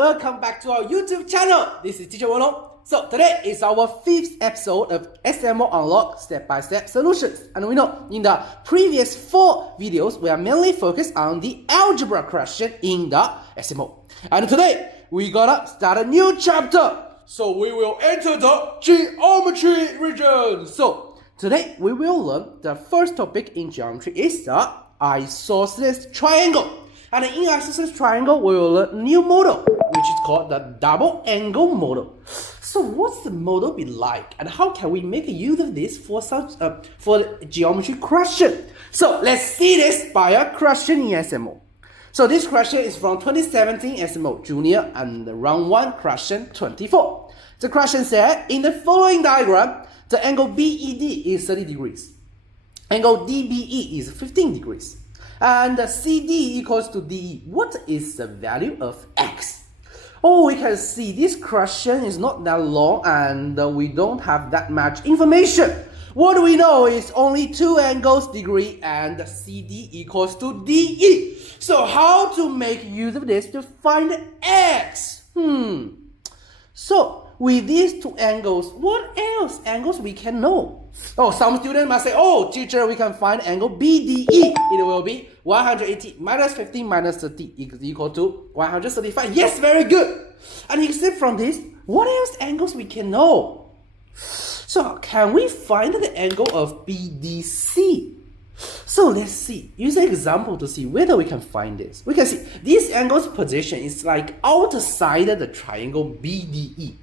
welcome back to our YouTube channel. This is Teacher Wenlong. So today is our 5th episode of SMO Unlocked step-by-step solutions. And we know in the previous 4 videos, we are mainly focused on the algebra question in the SMO. And today, we gonna start a new chapter. So we will enter the geometry region. So today, we will learn the first topic in geometry is the isosceles triangle. And in isosceles triangle, we will learn a new model, which is called the double angle model. So what's the model be like, and how can we make use of this for the geometry question? So let's see this by a question in SMO. So this question is from 2017 SMO Junior and round 1 question 24. The question said, in the following diagram, the angle BED is 30 degrees. Angle DBE is 15 degrees. And CD equals to DE. What is the value of X? Oh, we can see this question is not that long and we don't have that much information. What we know is only 2 angles degree and CD equals to DE. So how to make use of this to find X? So with these 2 angles, what else angles we can know? Oh, some students must say, oh, teacher, we can find angle BDE. It will be 180 minus 15 minus 30 is equal to 135. Yes, very good. And except from this, what else angles we can know? So can we find the angle of BDC? So let's see. Use an example to see whether we can find this. We can see this angle's position is like outside the triangle BDE.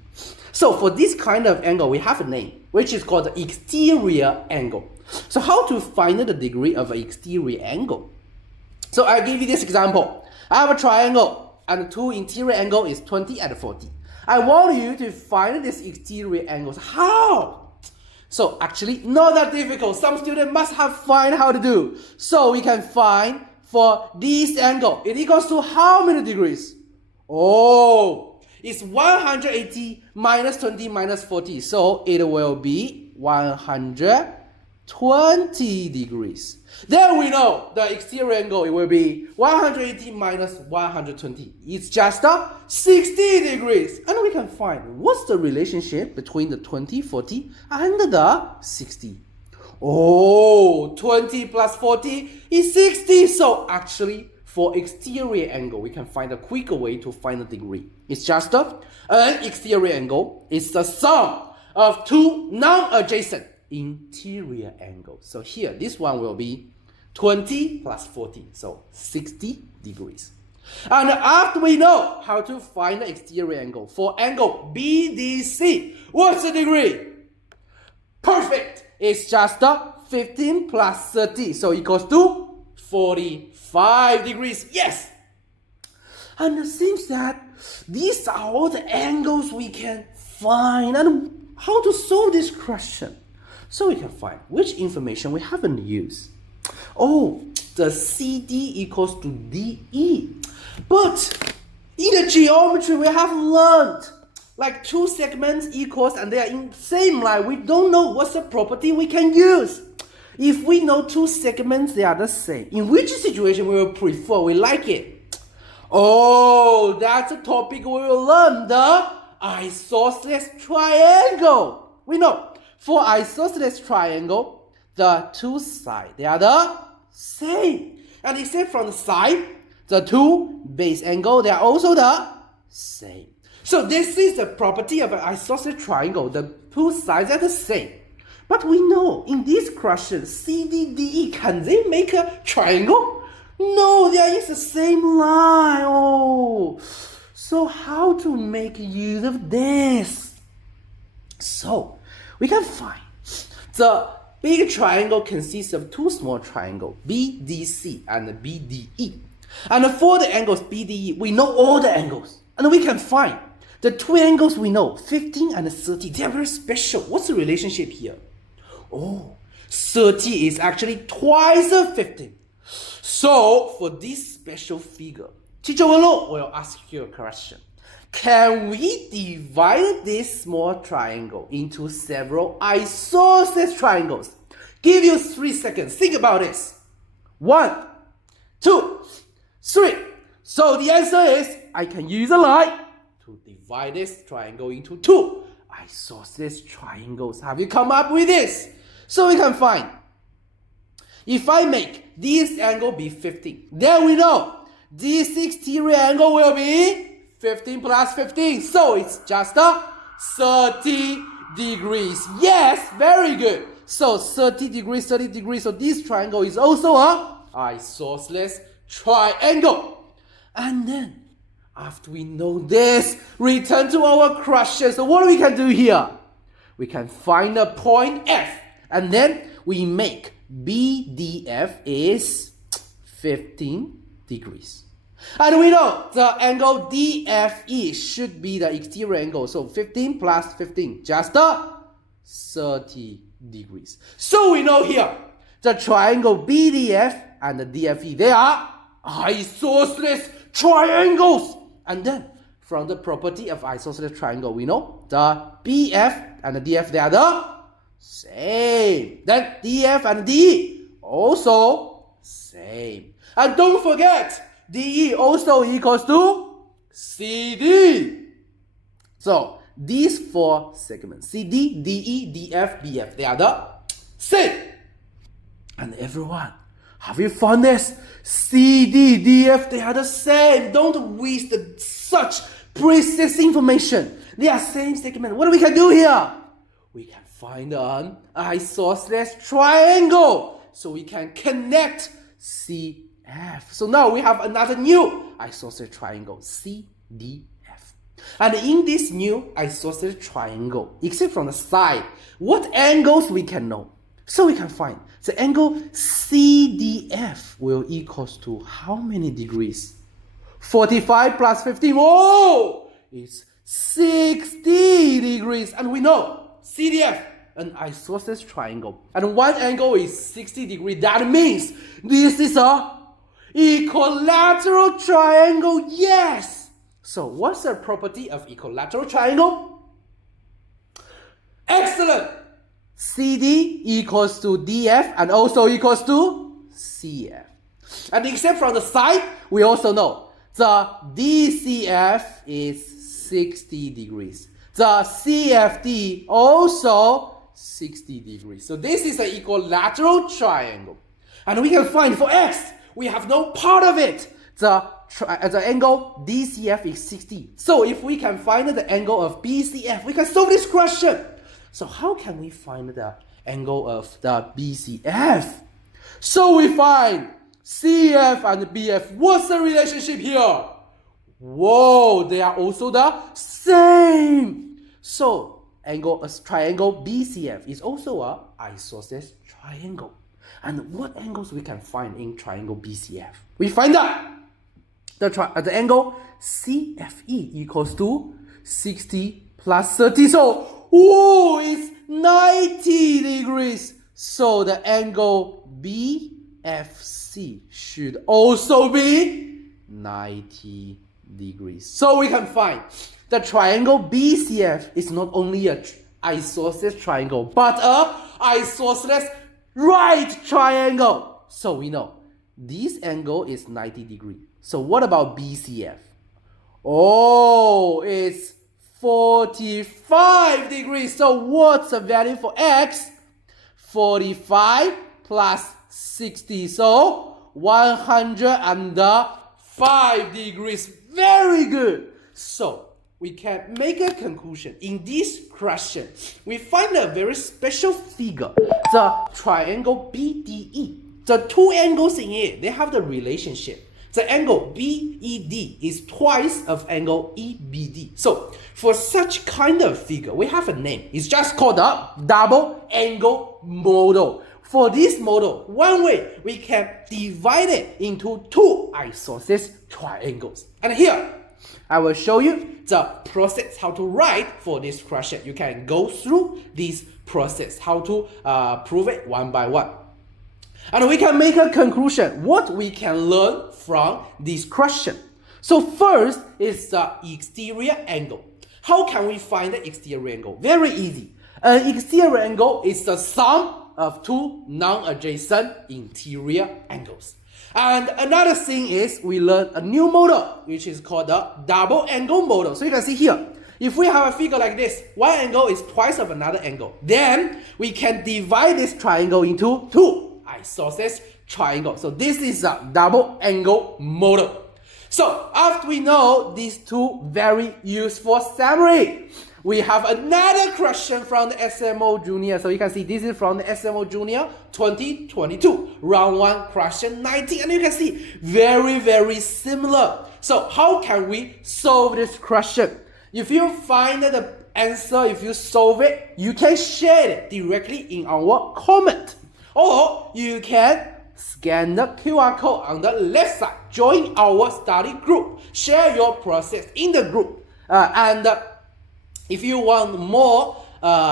So for this kind of angle, we have a name, which is called the exterior angle. So how to find the degree of an exterior angle? So I'll give you this example. I have a triangle and the 2 interior angle is 20 and 40. I want you to find these exterior angles. How? So actually not that difficult. Some students must have find how to do. So we can find for this angle, it equals to how many degrees? Oh, it's 180 minus 20 minus 40. So it will be 120 degrees. Then we know the exterior angle, it will be 180 minus 120. It's just 60 degrees. And we can find what's the relationship between the 20, 40 and the 60. Oh, 20 plus 40 is 60. So actually, for exterior angle, we can find a quicker way to find the degree. It's just an exterior angle. It's the sum of 2 non-adjacent interior angles. So here, this one will be 20 plus 40, so 60 degrees. And after we know how to find the exterior angle, for angle BDC, what's the degree? Perfect! It's just 15 plus 30, so equals to 45 degrees. Yes! And it seems that these are all the angles we can find. And how to solve this question? So we can find which information we haven't used. Oh, the CD equals to DE. But in the geometry, we have learned like 2 segments equals and they are in same line. We don't know what's the property we can use. If we know 2 segments, they are the same. In which situation we will prefer, we like it? Oh, that's a topic we will learn, the isosceles triangle. We know for isosceles triangle, the 2 sides, they are the same. And except from the side, the 2 base angle, they are also the same. So this is the property of an isosceles triangle. The 2 sides are the same. But we know in this question, CDDE, can they make a triangle? No, they are in the same line. Oh, so how to make use of this? So we can find the big triangle consists of 2 small triangles, BDC and BDE. And for the angles BDE, we know all the angles. And we can find the 2 angles we know, 15 and 30. They are very special. What's the relationship here? Oh, 30 is actually twice of 15. So for this special figure, Teacher Wenlong will ask you a question. Can we divide this small triangle into several isosceles triangles? Give you 3 seconds. Think about this. 1, 2, 3. So the answer is, I can use a line. to divide this triangle into two isosceles triangles. Have you come up with this? So we can find, if I make this angle be 15, then we know this exterior angle will be 15 plus 15. So it's just 30 degrees. Yes, very good. So 30 degrees, 30 degrees. So this triangle is also a isosceles triangle. And then, after we know this, return to our question. So what we can do here? We can find a point F. And then we make BDF is 15 degrees. And we know the angle DFE should be the exterior angle. So 15 plus 15, just 30 degrees. So we know here, the triangle BDF and the DFE, they are isosceles triangles. And then, from the property of isosceles triangle, we know the BF and the DF, they are the same. Then DF and DE also same. And don't forget, DE also equals to CD. So these four segments, CD, DE, DF, BF, they are the same. And everyone, have you found this? CD, DF, they are the same. Don't waste such precise information. They are same segment. What we can do here? We can find an isosceles triangle. So we can connect CF. So now we have another new isosceles triangle, CDF. And in this new isosceles triangle, except from the side, what angles we can know? So we can find the angle CDF will equals to how many degrees? 45 plus 15. Oh, it's 60 degrees. And we know CDF, an isosceles triangle. And one angle is 60 degrees. That means this is a equilateral triangle. Yes. So what's the property of equilateral triangle? Excellent. CD equals to DF and also equals to CF. And except from the side, we also know the DCF is 60 degrees. The CFD also 60 degrees. So this is an equilateral triangle. And we can find for X, we have no part of it. The angle DCF is 60. So if we can find the angle of BCF, we can solve this question. So how can we find the angle of the BCF? So we find CF and BF. What's the relationship here? Whoa, they are also the same. So triangle BCF is also a isosceles triangle. And what angles we can find in triangle BCF? We find that the angle CFE equals to 60 plus 30. So whoa, it's 90 degrees. So the angle BFC should also be 90 degrees. So we can find the triangle BCF is not only a isosceles triangle, but a isosceles right triangle. So we know this angle is 90 degrees. So what about BCF? Oh, it's 45 degrees. So what's the value for X? 45 plus 60. So 105 degrees. Very good. So we can make a conclusion. In this question, we find a very special figure, the triangle BDE. The two angles in it, they have the relationship. The angle BED is twice of angle EBD. So for such kind of figure, we have a name. It's just called a double angle model. For this model, one way we can divide it into two isosceles triangles. And here, I will show you the process how to write for this question. You can go through this process, how to prove it one by one. And we can make a conclusion, what we can learn from this question. So first is the exterior angle. How can we find the exterior angle? Very easy. An exterior angle is the sum of two non-adjacent interior angles. And another thing is we learn a new model, which is called the double angle model. So you can see here, if we have a figure like this, one angle is twice of another angle, then we can divide this triangle into two isosceles triangles. So this is a double angle model. So after we know these two very useful summary, we have another question from the SMO Junior. So you can see this is from the SMO Junior 2022, round 1, question 19. And you can see very similar. So how can we solve this question? If you find the answer, if you solve it, you can share it directly in our comment. Or you can scan the QR code on the left side, join our study group, share your process in the group. If you want more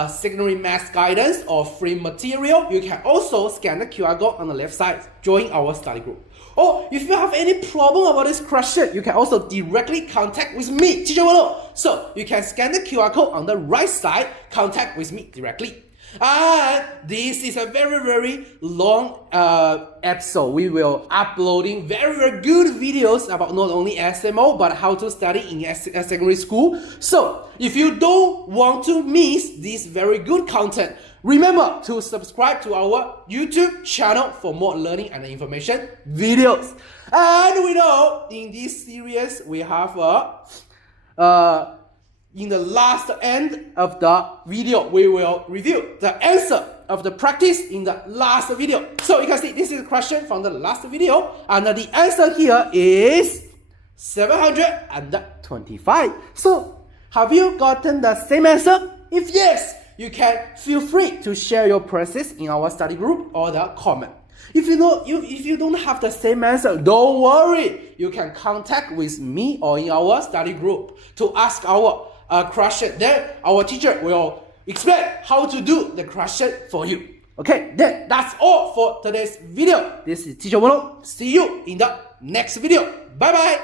secondary math guidance or free material, you can also scan the QR code on the left side, join our study group. Or if you have any problem about this question, you can also directly contact with me, Teacher Wolo. So you can scan the QR code on the right side, contact with me directly. And this is a very long episode. We will uploading very good videos about not only SMO but how to study in secondary school. So if you don't want to miss this very good content, remember to subscribe to our YouTube channel for more learning and information videos. And we know in this series we have in the last end of the video, we will review the answer of the practice in the last video. So you can see this is a question from the last video, and the answer here is 725. So have you gotten the same answer? If yes, you can feel free to share your process in our study group or the comment. If you don't have the same answer, don't worry. You can contact with me or in our study group to ask our question. Then our teacher will explain how to do the question for you. Okay, then that's all for today's video. This is Teacher Wolo. See you in the next video. Bye bye.